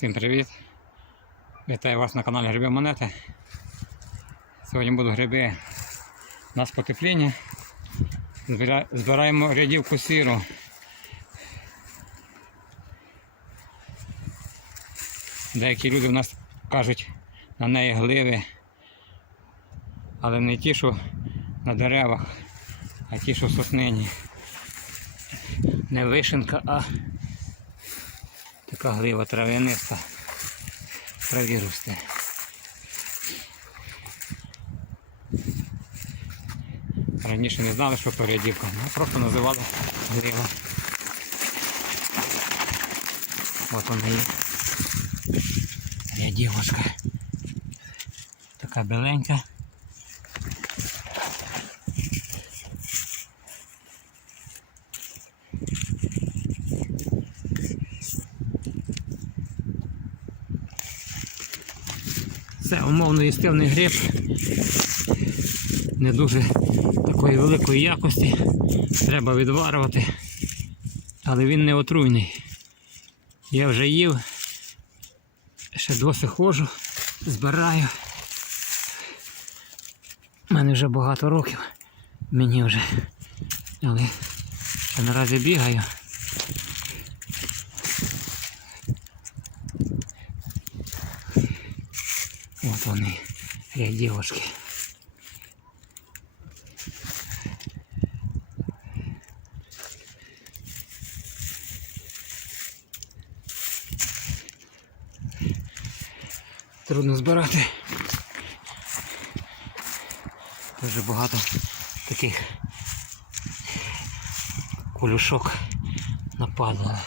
Всім привіт! Вітаю вас на каналі Гриби Монети. Сьогодні будуть гриби. У нас потепління. Збираємо рядівку сіру. Деякі люди в нас кажуть на неї гливи, але не ті, що на деревах, а ті, що в соснині. Не вишенка, а така глива трав'яниста. Траві росте. Раніше не знали, що то рядівка, ну, просто називали глива. От вона є. Рядівочка. Така біленька. Це умовно їстивний гриб. Не дуже такої великої якості. Треба відварювати. Але він не отруйний. Я вже їв. Ще досі ходжу, збираю. У мене вже багато років. Мені вже. Але ще наразі бігаю. От вони, рядівочки. Трудно збирати. Дуже багато таких кулюшок нападало.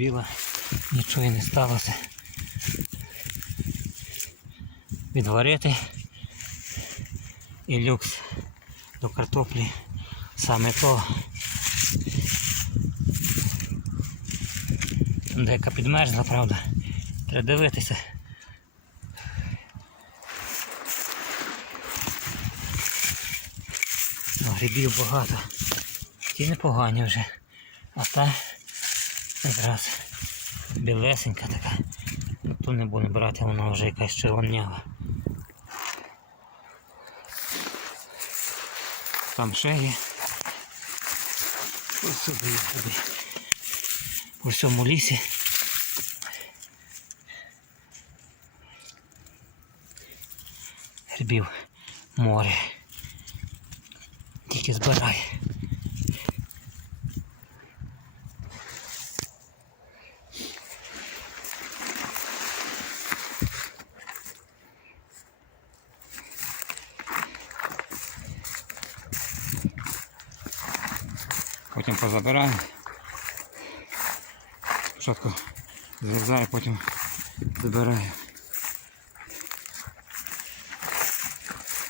Біла, нічого і не сталося. Відварити і люкс до картоплі саме то. Дека підмерзла, правда. Треба дивитися. Ну, Грибів багато. Ті непогані вже. А та якраз білесенька така. Ту не буду брати, вона вже якась червонява. Там ще є. Ось сюди, сюди. У всьому лісі. Грибів море. Тільки збирає. Потім позабираю. Спочатку зрізаю, потім забираю.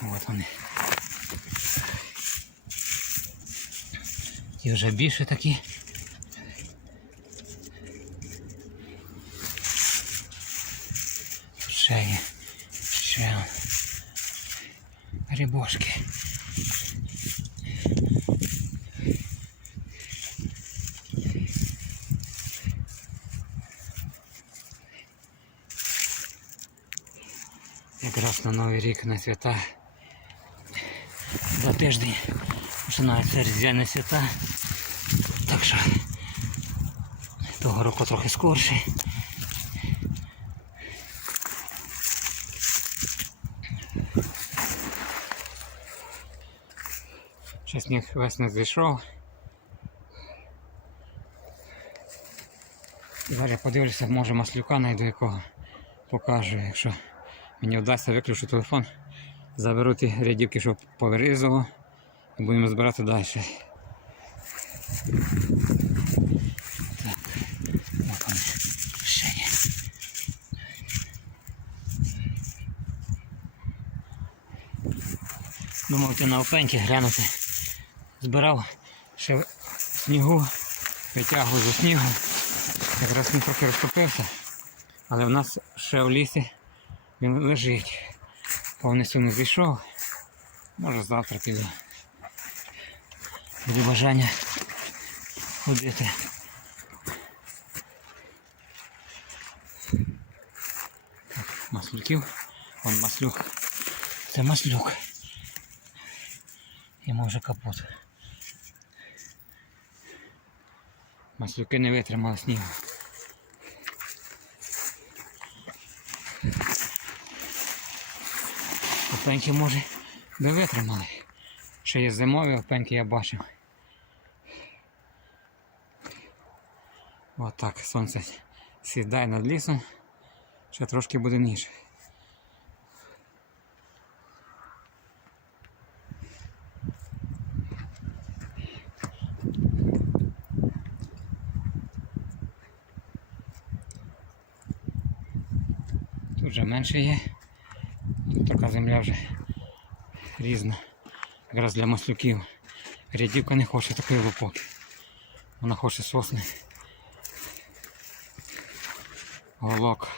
От вони. Ті вже більше такі. Тут ще є. Ще. Грибошки. Якраз на Новий рік на свята. За тиждень починаються різдвяні свята. Так що того року трохи скорше. Ще сніг весь не зійшов. Зараз подивлюся, може маслюка знайду якого покажу, якщо мені вдасться виключу телефон, заберу ті рядівки, щоб повирізало, і будемо збирати далі. Так. Думав, ти на опеньки глянути. Збирав ще в снігу, витягував зі снігу. Якраз він трохи розтопився, але в нас ще в лісі він лежить. Повністю не зійшов. Може завтра піду. Буде бажання ходити. Так, маслюків. Вон маслюк. Це маслюк. Йому вже капут. Маслюки не витримали снігу. Опеньки може би витримали. Ще є зимові опеньки я бачив. Отак сонце сідає над лісом. Ще трошки буде ніж. Тут вже менше є. Така земля вже різна. Якраз для маслюків. Рядівка не хоче такої лопоки. Вона хоче сосни. Голок.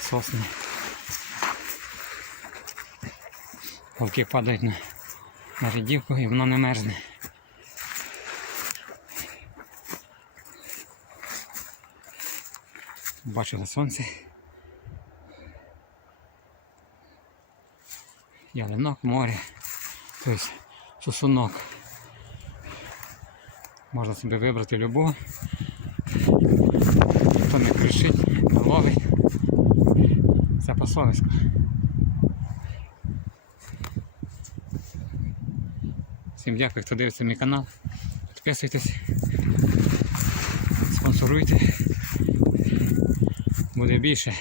Сосни. Голки падають на, на рядівку і воно не мерзне. Бачили сонце. Ялинок, море, тобто сосунок. Можна собі вибрати любу. Хто не кричить, не ловить. Це пасовисько. Всім дякую, хто дивиться мій канал. Підписуйтесь, спонсоруйте. Буде більше.